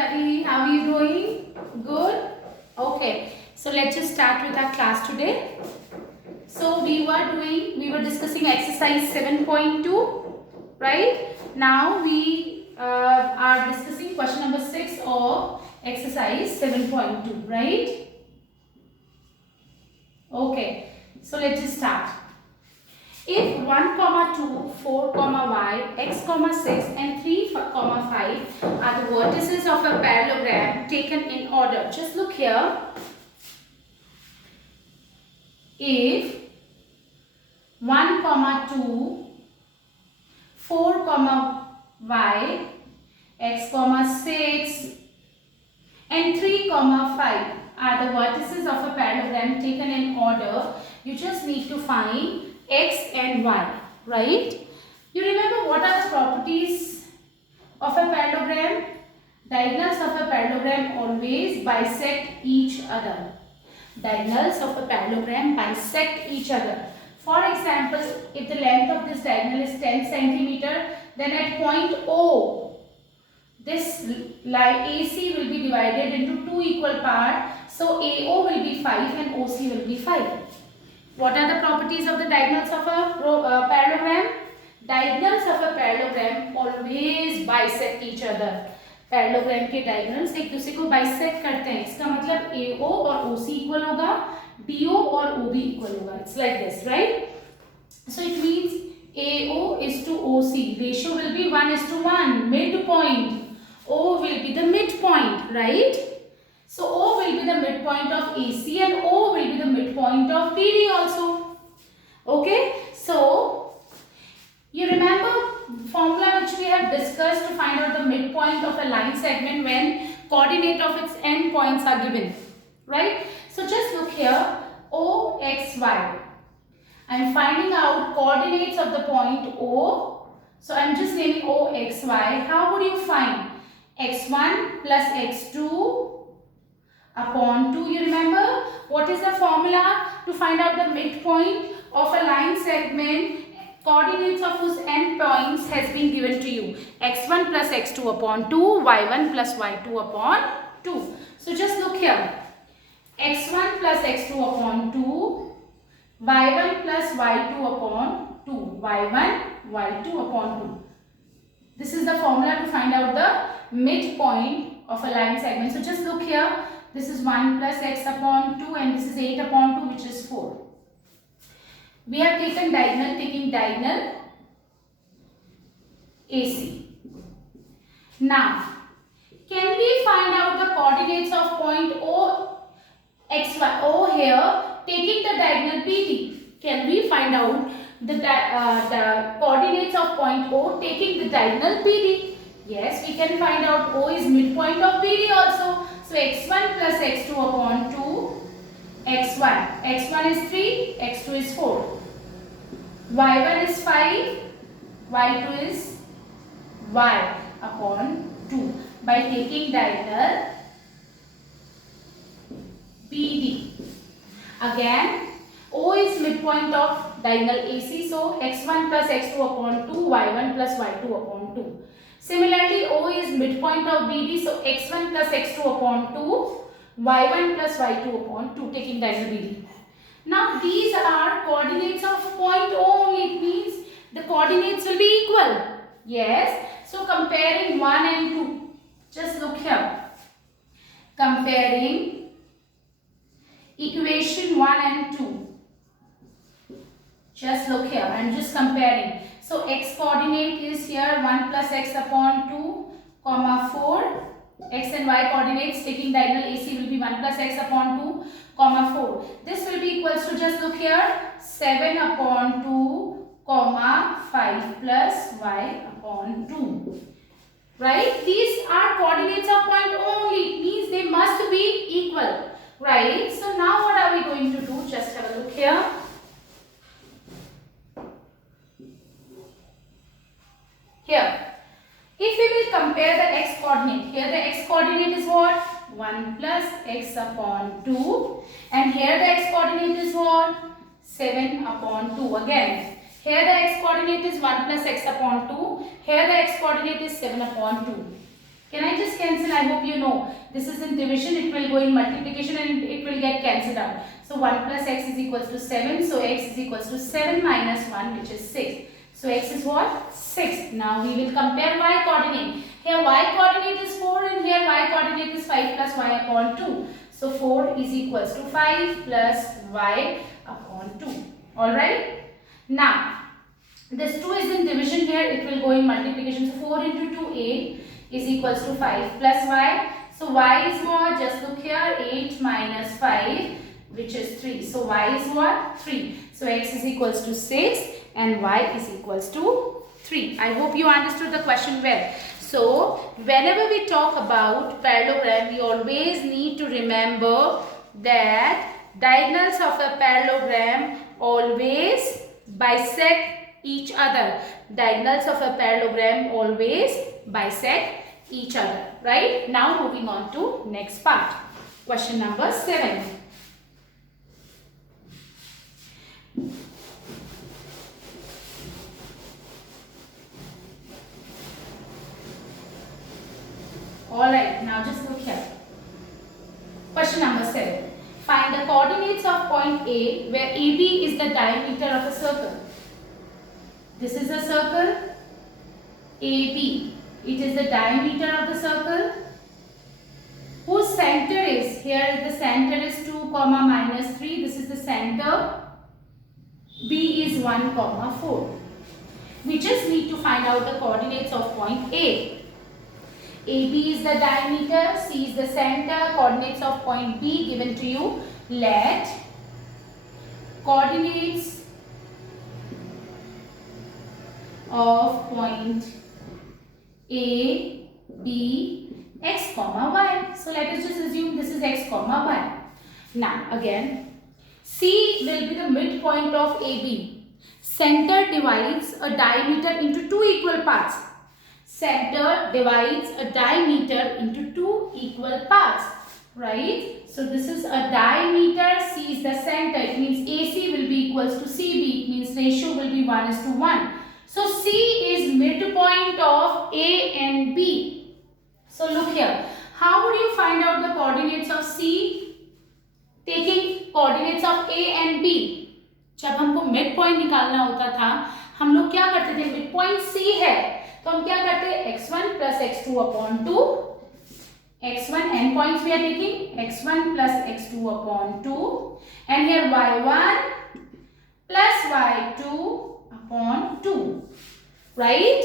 everybody. How are you doing? Good? Okay. So let's just start with our class today. So we were discussing exercise 7.2, right? Now we are discussing question number 6 of exercise 7.2, right? Okay. So let's just start. If 1, 2, 4, y, x, 6 and 3, 5 are the vertices of a parallelogram taken in order. Just look here. If 1, 2, 4, y, x, 6 and 3, 5 are the vertices of a parallelogram taken in order, you just need to find x and y, right? You remember what are the properties of a parallelogram? Diagonals of a parallelogram always bisect each other. Diagonals of a parallelogram bisect each other. For example, if the length of this diagonal is 10 centimeter, then at point O, this line AC will be divided into two equal parts. So AO will be 5 and OC will be 5. What are the properties of the diagonals of a parallelogram? Diagonals of a parallelogram always bisect each other. Parallelogram के diagonals एक दूसरे को bisect करते हैं. इसका मतलब AO और OC equal होगा, BO और OB equal होगा. It's like this, right? So it means AO is to OC. Ratio will be 1:1. Midpoint. O will be the midpoint, right? So O will be the midpoint of AC and O will be the midpoint of BD also. Okay? So you remember formula which we have discussed to find out the midpoint of a line segment when coordinate of its end points are given, right? So just look here, O, X, Y. I am finding out coordinates of the point O. So I am just naming O, X, Y. How would you find? X1 plus X2 upon 2. You remember what is the formula to find out the midpoint of a line segment, coordinates of whose end points has been given to you? X1 plus X2 upon 2, Y1 plus Y2 upon 2. So just look here. X1 plus X2 upon 2, Y1 plus Y2 upon 2, Y1, Y2 upon 2. This is the formula to find out the midpoint of a line segment. So just look here. This is 1 plus x upon 2 and this is 8 upon 2, which is 4. We have taken diagonal, taking diagonal AC. Now, can we find out the coordinates of point O, X, Y, O here, taking the diagonal BD? Can we find out the coordinates of point O taking the diagonal BD? Yes, we can find out O is midpoint of BD also. So x1 plus x2 upon 2, x1. x1 is 3, x2 is 4. y1 is 5, y2 is y upon 2. By taking diagonal BD. Again, O is midpoint of diagonal AC. So x1 plus x2 upon 2, y1 plus y2 upon 2. Similarly, O is midpoint of BD, so x1 plus x2 upon 2, y1 plus y2 upon 2, taking diagonal BD. Now, these are coordinates of point O only. It means the coordinates will be equal. Yes. So, comparing 1 and 2. Just look here. Comparing equation 1 and 2. Just look here. I am just comparing. So x coordinate is here 1 plus x upon 2, 4. X and y coordinates taking diagonal AC will be 1 plus x upon 2, 4. This will be equals to, just look here, 7 upon 2, 5 plus y upon 2. Right? These are coordinates of point only. It means they must be equal. Right? So now what are we going to do? Just have a look here. Here, if we will compare the x coordinate, here the x coordinate is what? 1 plus x upon 2, and here the x coordinate is what? 7 upon 2. Again, here the x coordinate is 1 plus x upon 2, here the x coordinate is 7 upon 2. Can I just cancel? I hope you know. This is in division, it will go in multiplication and it will get cancelled out. So 1 plus x is equals to 7. So x is equals to 7 minus 1, which is 6. So x is what? 6. Now we will compare y coordinate. Here y coordinate is 4 and here y coordinate is 5 plus y upon 2. So 4 is equals to 5 plus y upon 2. Alright. Now this 2 is in division here. It will go in multiplication. So 4 into 2, 8 is equals to 5 plus y. So y is what? Just look here. 8 minus 5, which is 3. So y is what? 3. So x is equals to 6 and y is equals to 3. I hope you understood the question well. So whenever we talk about parallelogram, we always need to remember that diagonals of a parallelogram always bisect each other. Diagonals of a parallelogram always bisect each other. Right? Now moving on to next part. Question number 7. Alright, now just look here. Question number 7. Find the coordinates of point A where AB is the diameter of a circle. This is a circle AB. It is the diameter of the circle. Whose center is, here the center is 2 comma minus 3. This is the center. B is 1 comma 4. We just need to find out the coordinates of point A. AB is the diameter, C is the center, coordinates of point B given to you. Let coordinates of point A, B, x comma y. So let us just assume this is x comma y. Now again, C will be the midpoint of AB. Center divides a diameter into two equal parts. Center divides a diameter into two equal parts, right? So this is a diameter, C is the center. It means AC will be equals to CB. It means ratio will be 1:1. So C is midpoint of A and B. So look here. How would you find out the coordinates of C? Taking coordinates of A and B. जब हमको midpoint निकालना होता था, हम लोग क्या करते थे? Midpoint C है, तो हम क्या करते हैं? x1 plus x2 upon 2. x1 n points we are taking. x1 plus x2 upon 2. And here y1 plus y2 upon 2. Right?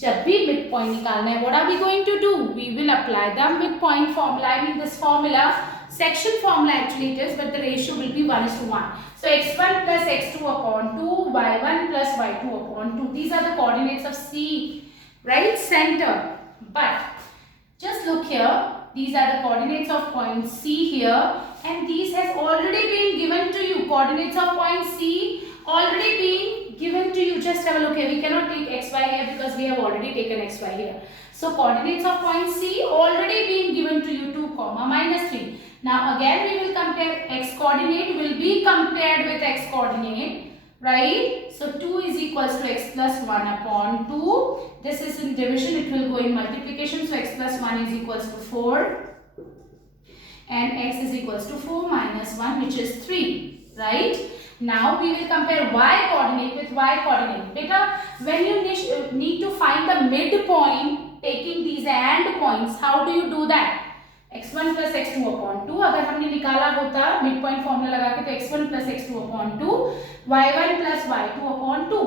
जब भी midpoint निकालना है, what are we going to do? We will apply the midpoint formula. I mean this formula, section formula actually it is, but the ratio will be 1:1. So x1 plus x2 upon 2, y1 plus y2 upon 2. These are the coordinates of C, right? Center. But just look here. These are the coordinates of point C here, and these has already been given to you. Coordinates of point C already been given to you. Just have a look here. We cannot take xy here because we have already taken xy here. So coordinates of point C already been given to you, 2 comma minus 3. Now again we will compare. X coordinate will be compared with x coordinate, right? So 2 is equals to x plus 1 upon 2. This is in division, it will go in multiplication. So x plus 1 is equals to 4 and x is equals to 4 minus 1, which is 3, right? Now we will compare y coordinate with y coordinate. Beta, when you need to find the midpoint taking these and points, how do you do that? x1 plus x2 upon 2. अगर हमने निकाला होता midpoint formula लगा के तो x1 plus x2 upon 2, y1 plus y2 upon 2,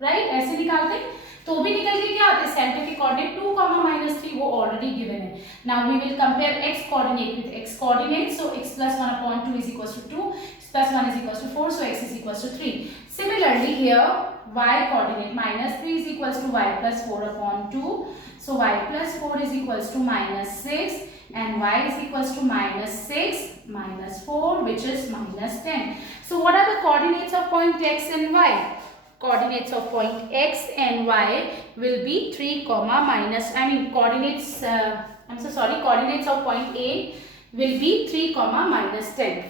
right? ऐसे निकालते तो भी निकल के क्या आते हैं? सेंटर के कोऑर्डिनेट 2 minus 3 वो ऑलरेडी गिवन है. Now we will compare x coordinate with x coordinate. So x plus 1 upon 2 is equals to 2, x plus 1 is equals to 4, so x is equals to 3. Similarly here y coordinate minus 3 is equals to y plus 4 upon 2. So y plus 4 is equals to minus 6 and y is equals to minus 6 minus 4, which is minus 10. So what are the coordinates of point x and y? Coordinates of point x and y will be 3 comma minus, coordinates, coordinates of point A will be 3 comma minus 10,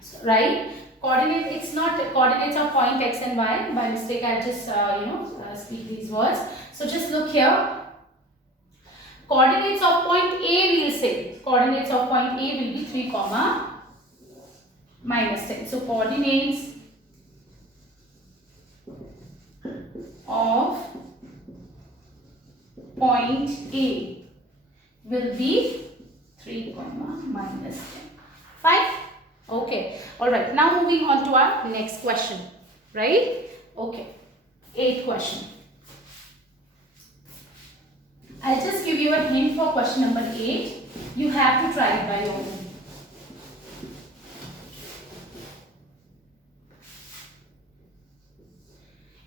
so, right? Coordinate, it's not coordinates of point x and y. By mistake I just speak these words. So just look here. Coordinates coordinates of point A we will say. Coordinates of point A will be 3 comma minus 10. So coordinates of point A will be 3 comma minus 10. Fine? Okay. Alright. Now moving on to our next question. Right? Okay. 8th question. I'll just give you a hint for question number 8. You have to try it by your own.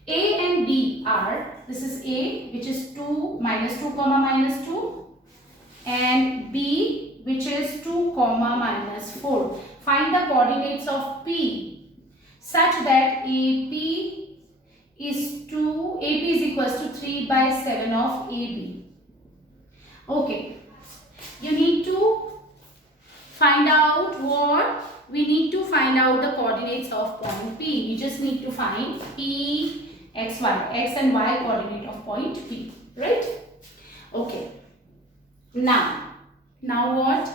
A and B are, this is A which is 2 minus 2 comma minus 2 and B which is 2 comma minus 4. Find the coordinates of P such that AP is equals to 3 by 7 of AB. Okay, you need to find out what? We need to find out the coordinates of point P. You just need to find P, X, Y, X and Y coordinate of point P, right? Okay. Now what?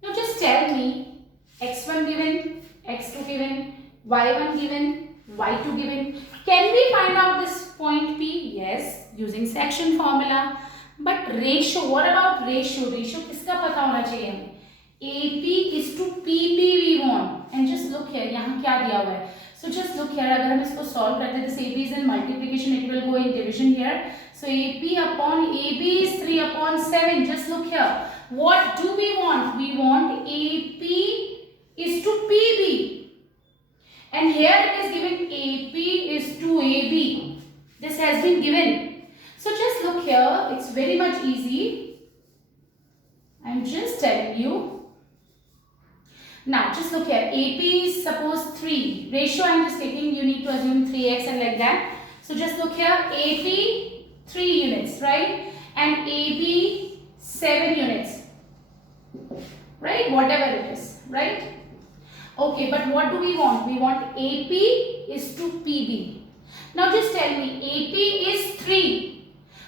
Now just tell me X1 given, X2 given, Y1 given, Y2 given. Can we find out this point P? Yes, using section formula. But ratio, what about ratio? Ratio किसका पता होना चाहिए हमें? AP is to PB we want. And just look here, यहाँ क्या दिया हुआ है? So just look here, अगर हम इसको solve करते हैं, this AP is in multiplication, it will go in division here. So AP upon AB is 3 upon 7. Just look here. What do we want? We want AP is to PB. And here it is given AP is to AB. This has been given. So just look here, it's very much easy. I'm just telling you. Now just look here, AP is suppose 3. Ratio I'm just taking, you need to assume 3x and like that. So just look here, AP 3 units, right? And AB 7 units. Right? Whatever it is, right? Okay, but what do we want? We want AP is to PB. Now just tell me, AP is 3.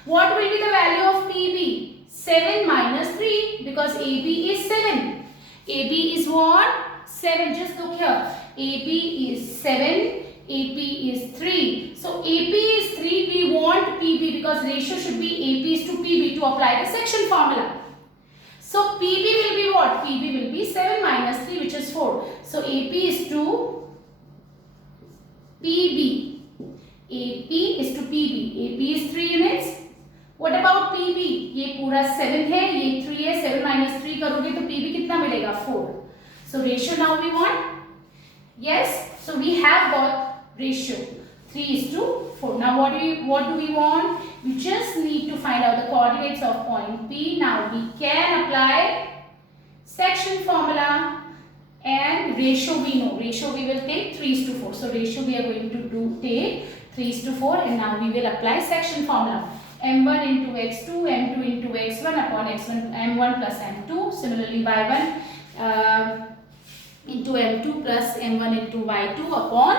What will be the value of PB? 7 minus 3 because AB is 7. AB is what? 7. Just look here. AB is 7. AP is 3. So AP is 3. We want PB because ratio should be AP is to PB to apply the section formula. So PB will be what? PB will be 7 minus 3 which is 4. So AP is to PB. AP is to PB. AP is 3 units. What about PB? ये पूरा 7 है, ये 3 है, 7 minus 3 करोगे तो PB कितना मिलेगा? 4. So ratio now we want? Yes. So we have got ratio 3 is to 4. Now what do we want? We just need to find out the coordinates of point P. Now we can apply section formula and ratio we know. Ratio we will take 3 is to 4. So ratio we are going to take 3 is to 4 and now we will apply section formula. M1 into X2, M2 into X1 upon X1, M1 plus M2. Similarly, Y1 into M2 plus M1 into Y2 upon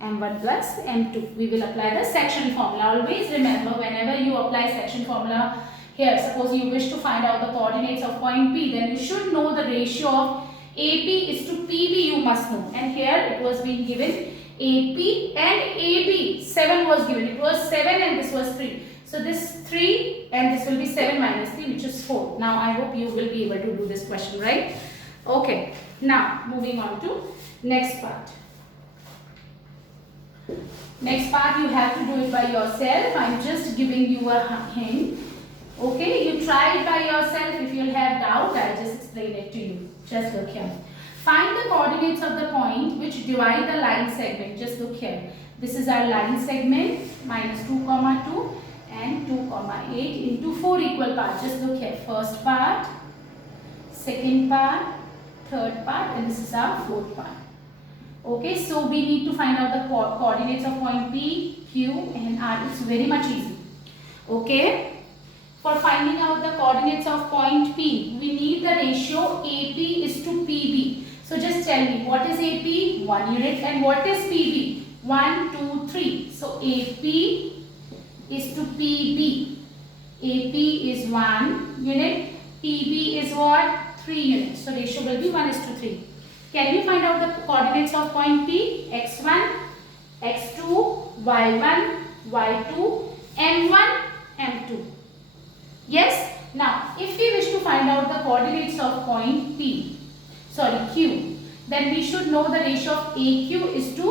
M1 plus M2. We will apply the section formula. Always remember, whenever you apply section formula here, suppose you wish to find out the coordinates of point P, then you should know the ratio of AP is to PB, you must know. And here it was being given AP and AB. 7 was given. It was 7 and this was 3. So this 3 and this will be 7 minus 3 which is 4. Now I hope you will be able to do this question, right? Okay. Now moving on to next part. Next part you have to do it by yourself. I'm just giving you a hint. Okay, you try it by yourself. If you'll have doubt, I'll just explain it to you. Just look here. Find the coordinates of the point which divide the line segment. Just look here. This is our line segment, minus 2 comma 2 and 2 comma 8 into 4 equal parts. Just look here. First part, second part, third part, and this is our fourth part. Okay, so we need to find out the coordinates of point P, Q and R. It's very much easy. Okay. For finding out the coordinates of point P, we need the ratio AP is to PB. So just tell me, what is AP? 1 unit. And what is PB? 1, 2, 3. So AP is to PB. AP is 1, unit. PB is what? 3 units. So ratio will be 1:3. Can we find out the coordinates of point P? X1, X2, Y1, Y2, M1, M2. Yes? Now, if we wish to find out the coordinates of point Q, then we should know the ratio of AQ is to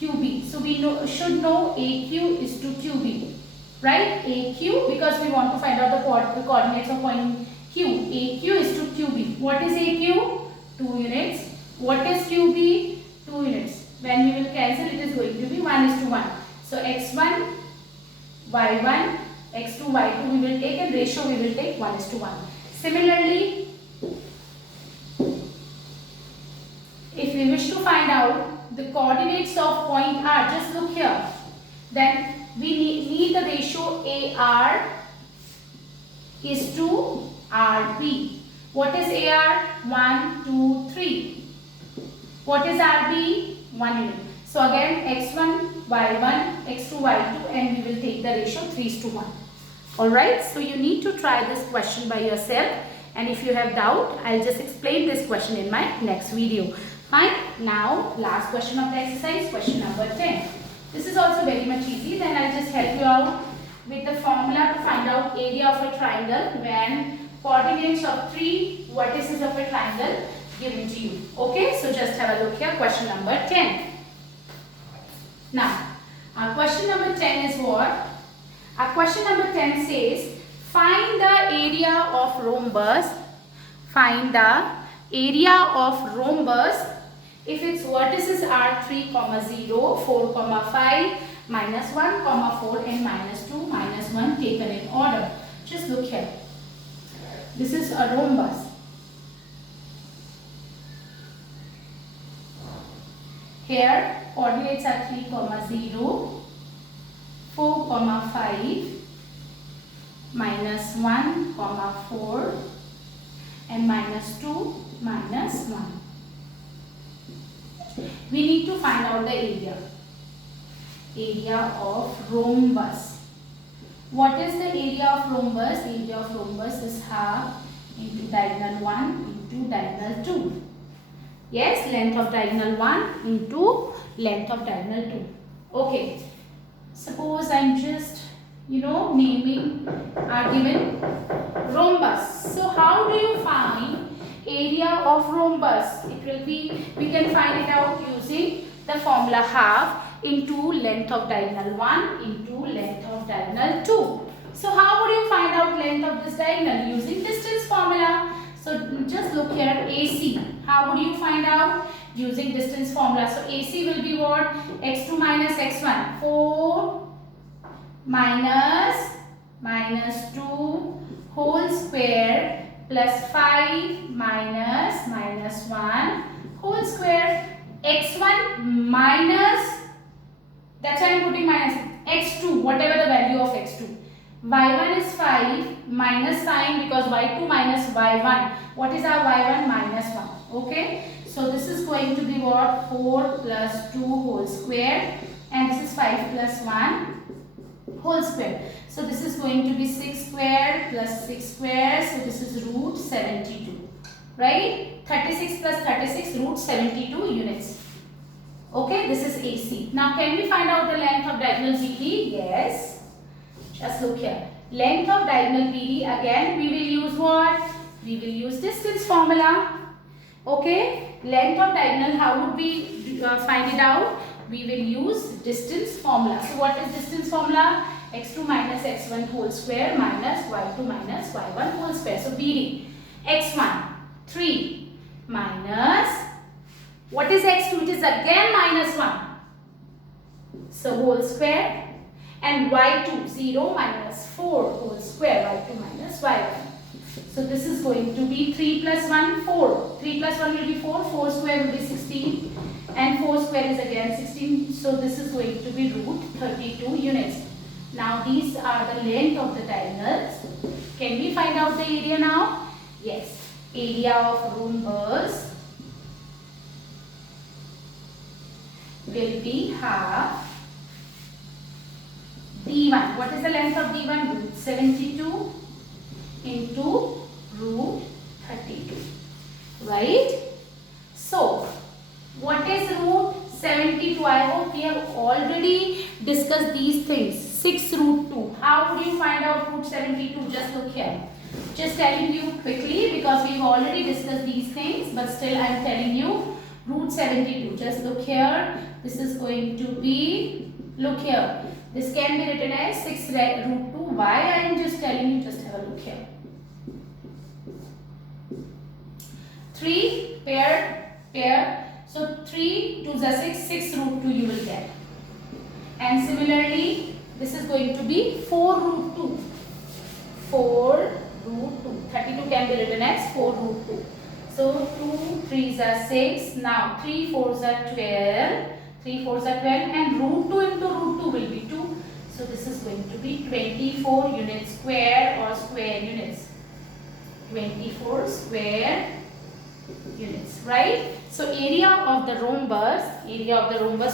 QB. So we should know AQ is to QB. Right? AQ, because we want to find out the coordinates of point Q. AQ is to QB. What is AQ? 2 units. What is QB? 2 units. When we will cancel, it is going to be 1:1. So X1, Y1, X2, Y2 we will take, and ratio we will take 1:1. Similarly, if we wish to find out the coordinates of point R, just look here. Then we need the ratio AR is to RB. What is AR? 1, 2, 3. What is RB? 1 unit. So again X1, Y1, X2, Y2, and we will take the ratio 3:1. Alright, so you need to try this question by yourself, and if you have doubt, I'll just explain this question in my next video. Fine. Now last question of the exercise, question number 10. This is also very much easy. Then I'll just help you out with the formula to find out area of a triangle when coordinates of 3 vertices of a triangle given to you. Okay, so just have a look here. Question number 10. Now, our question number 10 is what? Our question number 10 says, find the area of rhombus. Find the area of rhombus if its vertices are 3, 0, 4, 5, -1, 4, and -2, -1 taken in order. Just look here. This is a rhombus. Here coordinates are 3, 0, 4, 5, -1, 4, and -2, -1. We need to find out the area. Area of rhombus. What is the area of rhombus? Area of rhombus is half into diagonal 1 into diagonal 2. Yes, length of diagonal 1 into length of diagonal 2. Okay. Suppose I'm just, naming are given rhombus. So how do you find area of rhombus? It will be, we can find it out using the formula half into length of diagonal 1 into length of diagonal 2. So how would you find out length of this diagonal? Using distance formula. So just look here, AC. How would you find out? Using distance formula. So AC will be what? X2 minus X1. 4 minus 2 whole square plus 5 minus 1 whole square. X1 minus, that's why I am putting minus, X2, whatever the value of X2. Y1 is 5 minus sign because Y2 minus Y1. What is our Y1? Minus 1. Okay. So this is going to be what? 4 plus 2 whole square, and this is 5 plus 1 whole square. So this is going to be 6 square plus 6 square. So this is root 72. Right? 36 plus 36, root 72 units. Okay, this is AC. Now can we find out the length of diagonal BD? Yes. Just look here. Length of diagonal BD, again we will use what? We will use distance formula. Okay. Length of diagonal, how would we find it out? We will use distance formula. So what is distance formula? X2 minus X1 whole square minus Y2 minus Y1 whole square. So BD. X1, 3 minus, what is X2? It is again minus 1. So whole square, and Y2, 0 minus 4 whole square, Y2 minus Y1. So this is going to be 3 plus 1, 4. 3 plus 1 will be 4, 4 square will be 16, and 4 square is again 16. So this is going to be root 32 units. Now these are the length of the diagonals. Can we find out the area now? Yes. Area of rhombus will be half D1. What is the length of D1? Root 72 into root 32, right? So what is root 72? I hope we have already discussed these things. 6 root 2. How would you find out root 72? Just look here. Just telling you quickly because we've already discussed these things, but still I am telling you root 72. Just look here. This is going to be, look here. This can be written as 6 root 2. Why I am just telling you? Just have a look here. 3 pair. So 3 2 is 6. 6 root 2 you will get. And similarly, this is going to be 4 root 2. 4 root 2. 32 can be written as 4 root 2. So 2 3s are 6. Now 3 4s are 12. 3 4s are 12 and root 2 into root 2 will be 2. So this is going to be 24 units square or square units. 24 square units, right? So area of the rhombus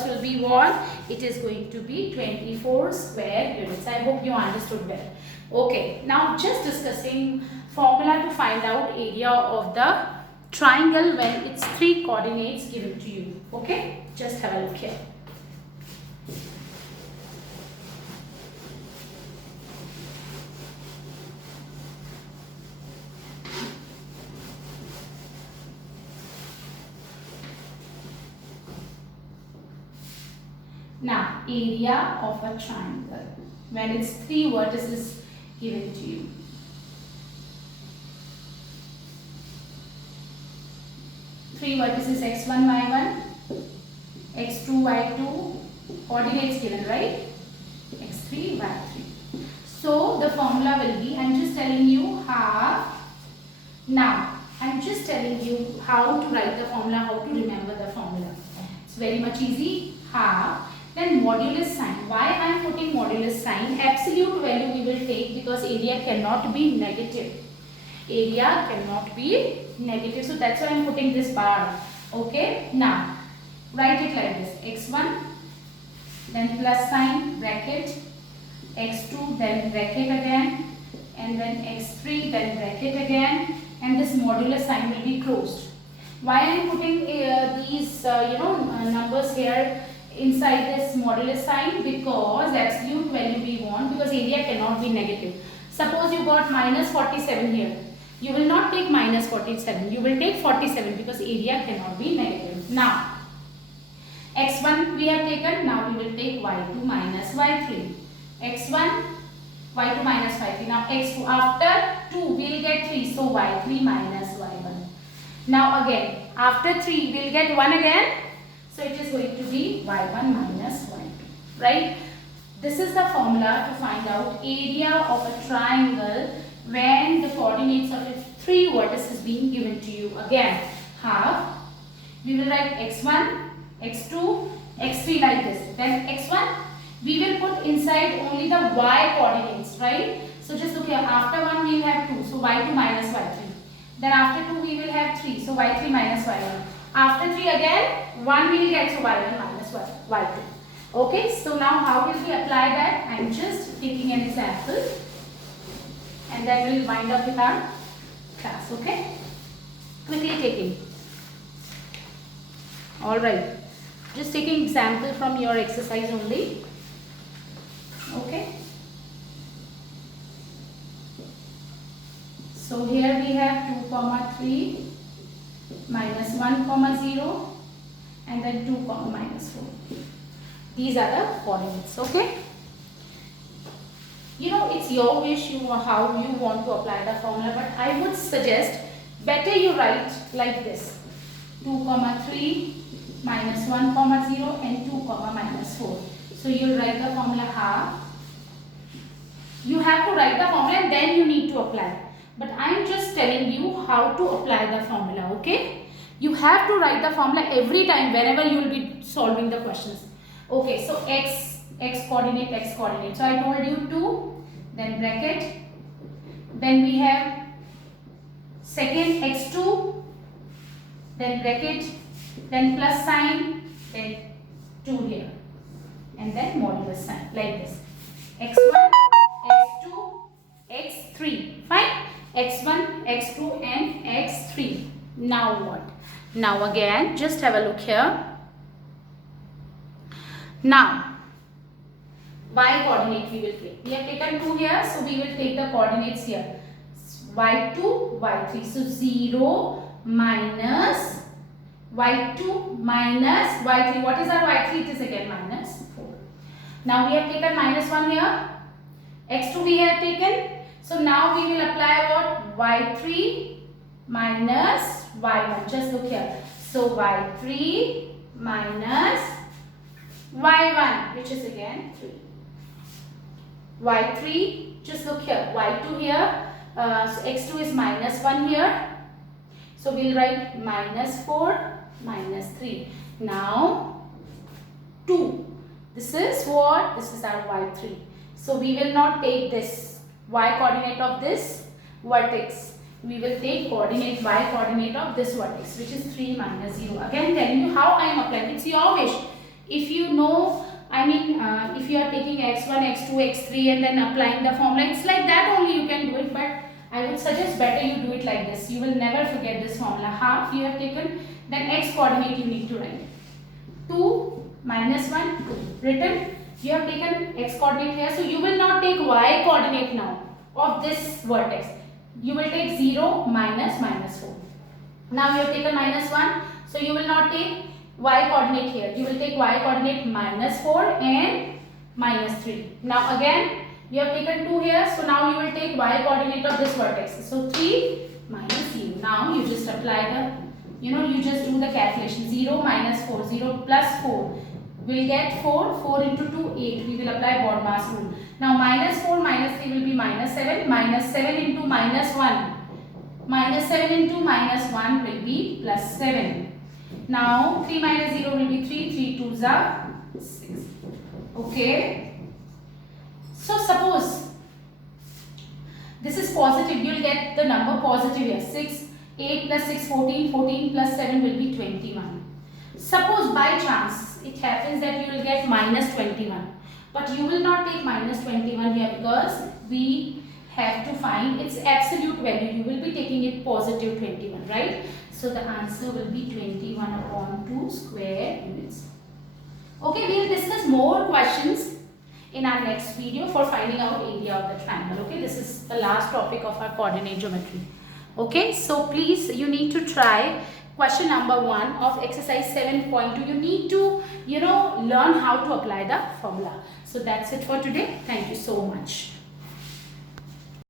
will be what? It is going to be 24 square units. I hope you understood well. Okay, now just discussing formula to find out area of the triangle when it's 3 coordinates given to you. Okay, just have a look here. Now, area of a triangle when it's 3 vertices given to you. Three vertices x1, y1, x2, y2, coordinates given, right? x3, y3. So the formula will be, I'm just telling you half. Now, I'm just telling you how to write the formula, how to remember the formula. It's very much easy. Half. Then modulus sign. Why I am putting modulus sign? Absolute value we will take because area cannot be negative. Area cannot be negative. So that's why I am putting this bar. Okay. Now, write it like this. x1, then plus sign, bracket, x2, then bracket again, and then x3, then bracket again, and this modulus sign will be closed. Why I am putting these numbers here inside this modulus sign? Because absolute value we want, because area cannot be negative. Suppose you got minus 47 here. You will not take minus 47. You will take 47 because area cannot be negative. Now, x1 we have taken. Now we will take y2 minus y3. x1, y2 minus y3. Now x2, after 2 we will get 3. So y3 minus y1. Now again, after 3 we will get 1 again. So it is going to be y1 minus y2, right? This is the formula to find out area of a triangle when the coordinates of its 3 vertices being given to you. Again, half. We will write x1, x2, x3 like this. Then x1, we will put inside only the y coordinates, right? So just look here. After 1 we will have 2. So y2 minus y3. Then after 2 we will have 3. So y3 minus y1. After 3 again, 1 we will get, so y1 minus y2. Okay, so now how will we apply that? I am just taking an example and then we will wind up with our class. Okay, quickly taking. Alright, just taking example from your exercise only. Okay, so here we have 2 comma 3 minus 1 0 and then 2 minus 4. These are the coordinates. Okay, you know, it's your wish how you want to apply the formula, but I would suggest better you write like this: 2 3 minus 1 0 and 2 minus 4. So you'll write the formula half. You have to write the formula and then you need to apply. But I am just telling you how to apply the formula, okay? You have to write the formula every time whenever you will be solving the questions. Okay, so x coordinate, x coordinate. So I told you 2, then bracket. Then we have second x2, then bracket, then plus sign, then 2 here. And then modulus sign like this. x1, x2, x3. Fine. x1, x2 and x3. Now what? Now again, just have a look here. Now, y coordinate we will take. We have taken 2 here, so we will take the coordinates here. y2, y3. So 0 minus y2 minus y3. What is our y3? It is again minus 4. Now we have taken minus 1 here. x2 we have taken. So now we will apply what? y3 minus y1. Just look here. So y3 minus y1, which is again 3. y3, just look here. y2 here. So x2 is minus 1 here. So we'll write minus 4 minus 3. Now 2. This is what? This is our y3. So we will not take this y coordinate of this vertex. We will take coordinate y coordinate of this vertex, which is 3 minus 0. Again telling you how I am applying. It's your wish. If you know, if you are taking x1, x2, x3 and then applying the formula, it's like that only you can do it. But I would suggest better you do it like this. You will never forget this formula. Half you have taken, then x coordinate you need to write. 2 minus 1, 2. Written. You have taken x coordinate here. So you will not take y coordinate now of this vertex. You will take 0 minus minus 4. Now you have taken minus 1. So you will not take y coordinate here. You will take y coordinate minus 4 and minus 3. Now again you have taken 2 here. So now you will take y coordinate of this vertex. So 3 minus 0. Now you just apply the, you just do the calculation. 0 minus 4. 0 plus 4. We'll get 4. 4 into 2, 8. We will apply BODMAS rule. Now minus 4 minus 3 will be minus 7. Minus 7 into minus 1. Minus 7 into minus 1 will be plus 7. Now 3 minus 0 will be 3. 3 2s are 6. Okay. So suppose this is positive. You will get the number positive here. 6. 8 plus 6, 14. 14 plus 7 will be 21. Suppose by chance it happens that you will get minus 21. But you will not take minus 21 here because we have to find its absolute value. You will be taking it positive 21, right? So the answer will be 21 upon 2 square units. Okay, we will discuss more questions in our next video for finding out area of the triangle. Okay, this is the last topic of our coordinate geometry. Okay, so please you need to try question number 1 of exercise 7.2. You need to, learn how to apply the formula. So that's it for today. Thank you so much.